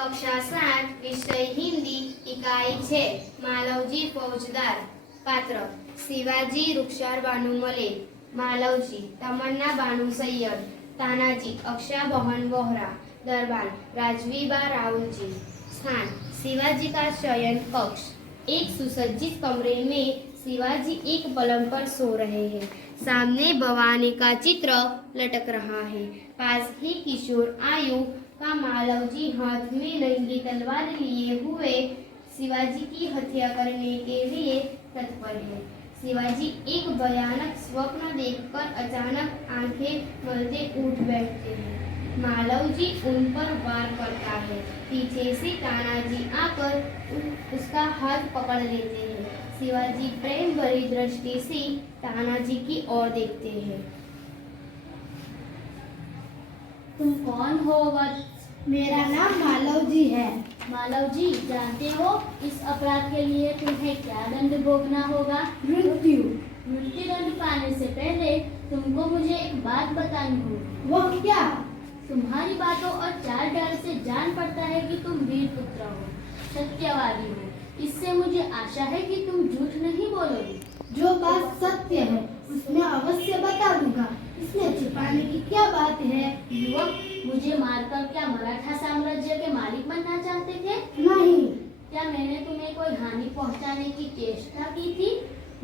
कक्षा 7 विषय हिंदी इकाई 6 मालवजी फौजदार। पात्र शिवाजी रुखसार बानू मले, मालवजी तमन्ना बानू सैयद, तानाजी अक्षा बहन वोहरा, दरबार राजवीबा राहुलजी। स्थान शिवाजी का शयन कक्ष। एक सुसज्जित कमरे में शिवाजी एक पलंग पर सो रहे हैं। सामने भवानी का चित्र लटक रहा है। पास ही किशोर आयु का मालवजी हाथ में नंगी तलवार लिए हुए शिवाजी की हत्या करने के लिए तत्पर है। शिवाजी एक भयानक स्वप्न देखकर अचानक आंखें मलते उठ बैठते हैं। मालवजी उन पर वार करता है। पीछे से तानाजी आकर उसका हाथ पकड़ लेते हैं। शिवाजी प्रेम भरी दृष्टि से तानाजी की ओर देखते हैं। तुम कौन हो वत्स? मेरा नाम मालवजी है। मालवजी, जानते हो इस अपराध के लिए तुम्हें क्या दंड भोगना होगा? मृत्यु। मृत्यु दंड पाने से पहले तुमको मुझे एक बात बतानी होगी। वो क्या? तुम्हारी बातों और चाल ढाल से जान पड़ता है कि तुम वीर पुत्र हो, सत्यवादी हो। इससे मुझे आशा है कि तुम झूठ नहीं बोलोगे। जो बात सत्य है उसमें अवश्य बता दूंगा। इसमें छिपाने की क्या बात है? युवक, मुझे मारकर क्या मराठा साम्राज्य के मालिक बनना चाहते थे? नहीं। क्या मैंने तुम्हें कोई हानि पहुंचाने की चेष्टा की थी?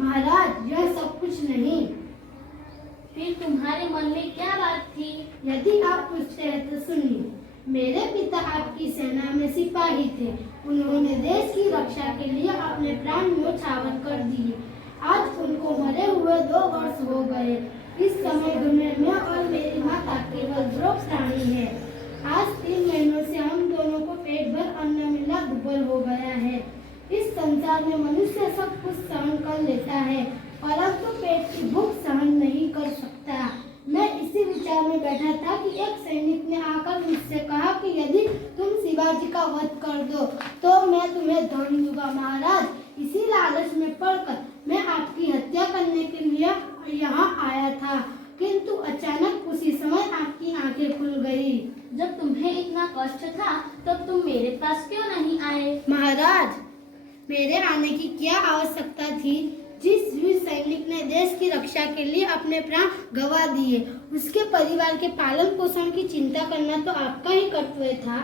महाराज, यह सब कुछ नहीं। फिर तुम्हारे मन में क्या बात थी? यदि आप पूछते हैं तो सुनिए। मेरे पिता आपकी सेना में सिपाही थे। उन्होंने देश की रक्षा के लिए अपने प्राण न्योछावर कर दिए। आज उनको मरे हुए 2 वर्ष हो गए। इस समय घर में मैं और मेरी माता केवल 2 प्राणी है। आज 3 महीनों से हम दोनों को पेट भर अन्न मिलना दुर्बल हो गया है। इस संसार में मनुष्य सब कुछ सहन कर लेता है, परंतु पेट की भूख सहन नहीं कर सकता। मैं इसी विचार में बैठा था कि एक सैनिक ने आकर मुझसे कहा कि यदि तुम शिवाजी का वध कर दो तो मैं तुम्हें धन दूंगा। महाराज, इसी लालच में पड़कर मैं आपकी हत्या करने के लिए यहाँ आया था, किंतु अचानक उसी समय आपकी आंखें खुल गई। जब तुम्हें इतना कष्ट था तब तुम मेरे पास क्यों नहीं आए? महाराज, मेरे आने की क्या आवश्यकता थी? जिस वीर सैनिक ने देश की रक्षा के लिए अपने प्राण गंवा दिए, उसके परिवार के पालन पोषण की चिंता करना तो आपका ही कर्तव्य था।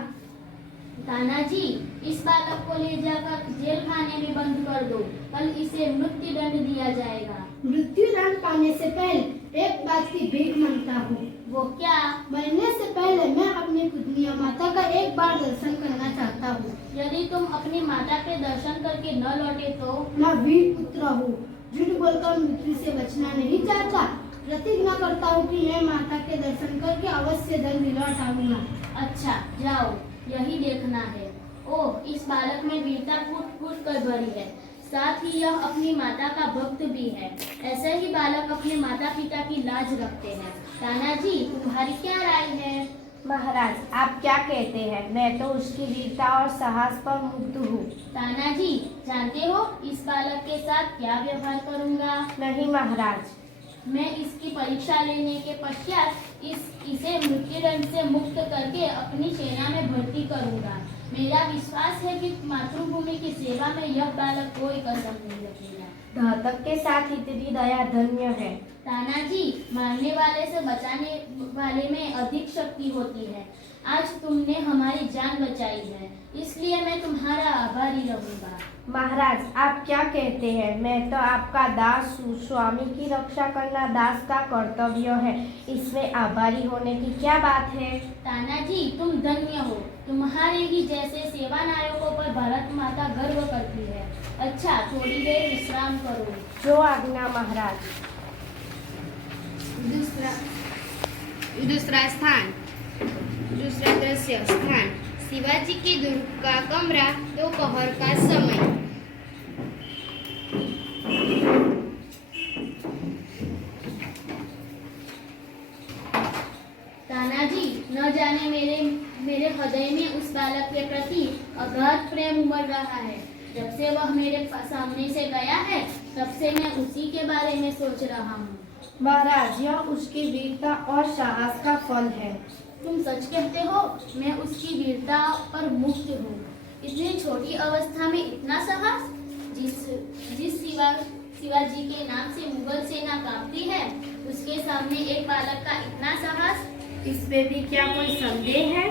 तानाजी, इस बालक को ले जाकर जेल खाने में बंद कर दो। कल इसे मृत्यु दंड दिया जाएगा। मृत्यु दंड पाने से पहले एक बात की भीख मांगता हूँ। वो क्या? मरने से पहले मैं अपनी पुत्री माता का एक बार दर्शन करना चाहता हूँ। यदि तुम अपनी माता के दर्शन करके न लौटे तो? मैं वीर पुत्र हूँ, झूठ बोलकर मृत्यु से बचना नहीं चाहता। प्रतिज्ञा करता हूँ कि मैं माता के दर्शन करके अवश्य धन लौट आऊंगा। अच्छा, जाओ, यही देखना है। ओह, इस बालक में वीरता फूट फूट कर भरी है। साथ ही यह अपनी माता का भक्त भी है। ऐसे ही बालक अपने माता पिता की लाज रखते हैं। तानाजी, तुम्हारी क्या राय है? महाराज, आप क्या कहते हैं? मैं तो उसकी वीरता और साहस पर मुग्ध हूँ। तानाजी, जानते हो इस बालक के साथ क्या व्यवहार करूँगा? नहीं महाराज। मैं इसकी परीक्षा लेने के पश्चात इसे मृत्युदंड से मुक्त करके अपनी सेना में भर्ती करूँगा। मेरा विश्वास है कि मातृभूमि की सेवा में यह बालक कोई कसर नहीं रखेगा। घातक के साथ इतनी दया धन्य है। तानाजी, मारने वाले से बचाने वाले में अधिक शक्ति होती है। आज तुमने हमारी जान बचाई है, इसलिए मैं तुम्हारा आभारी रहूंगा। महाराज, आप क्या कहते हैं? मैं तो आपका दास हूँ। स्वामी की रक्षा करना दास का कर्तव्य है। इसमें आभारी होने की क्या बात है? तानाजी, तुम धन्य हो। तुम्हारे ही जैसे सेवा नायकों पर भारत माता गर्व करती है। अच्छा, थोड़ी देर विश्राम करो। जो आज्ञा महाराज। दूसरा स्थान, दूसरा दृश्य स्थान शिवाजी के दुर्ग का कमरा, दोपहर का समय। तानाजी, न जाने मेरे हृदय में उस बालक के प्रति अगाध प्रेम उमड़ रहा है। जब से वह मेरे सामने से गया है तब से मैं उसी के बारे में सोच रहा हूँ। महाराज, यह उसकी वीरता और साहस का फल है। तुम सच कहते हो? मैं उसकी वीरता पर मुग्ध हूँ। इतनी छोटी अवस्था में इतना साहस? जिस शिवाजी के नाम से मुगल सेना कांपती है, उसके सामने एक बालक का इतना साहस? इसमें भी क्या कोई संदेह है?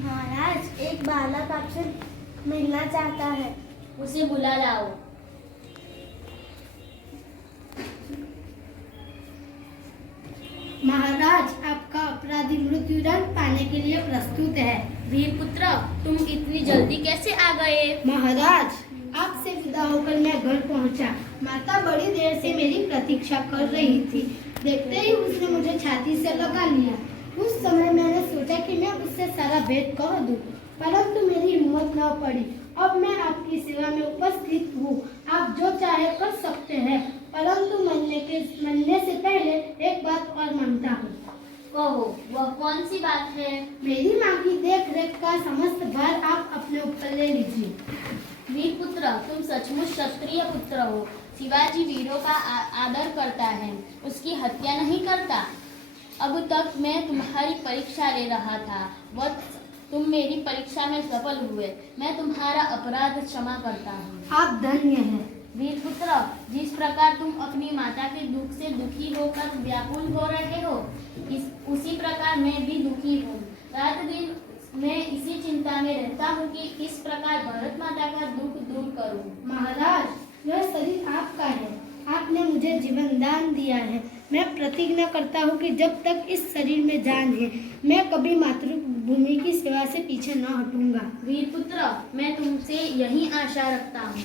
महाराज, एक बालक आपसे मिलना चाहता है। उसे बुला लाओ। महाराज, आपका अपराधी मृत्युदंड पाने के लिए प्रस्तुत है। वीरपुत्र, तुम इतनी जल्दी कैसे आ गए? महाराज, आपसे विदा होकर मैं घर पहुंचा। माता बड़ी देर से मेरी प्रतीक्षा कर रही थी। देखते ही उसने मुझे छाती से लगा लिया। उस समय मैंने सोचा कि मैं उससे सारा भेद कह दूं, परंतु मेरी हिम्मत न पड़ी। अब मैं आपकी सेवा में उपस्थित हूँ। आप जो चाहे कर सकते हैं, परंतु मरने से पहले एक बात और मांगता हूँ। कहो, वह कौन सी बात है? मेरी माँ की देख रेख का समस्त भार आप अपने ऊपर ले लीजिए। वीरपुत्र, तुम सचमुच क्षत्रिय पुत्र हो। शिवाजी वीरों का आदर करता है, उसकी हत्या नहीं करता। अब तक मैं तुम्हारी परीक्षा ले रहा था, वत्स, तुम मेरी परीक्षा में सफल हुए। मैं तुम्हारा अपराध क्षमा करता हूँ। आप धन्य हैं। वीरपुत्र, जिस प्रकार तुम अपनी माता के दुख से दुखी होकर व्याकुल हो रहे हो, उसी प्रकार मैं भी दुखी हूँ। रात दिन मैं इसी चिंता में रहता हूँ कि किस प्रकार भारत माता का दुख दूर करूँ। महाराज, यह शरीर आपका है। आपने मुझे जीवन दान दिया है। मैं प्रतिज्ञा करता हूँ कि जब तक इस शरीर में जान है, मैं कभी मातृभूमि की सेवा से पीछे न हटूंगा। वीरपुत्र, मैं तुमसे यही आशा रखता हूँ।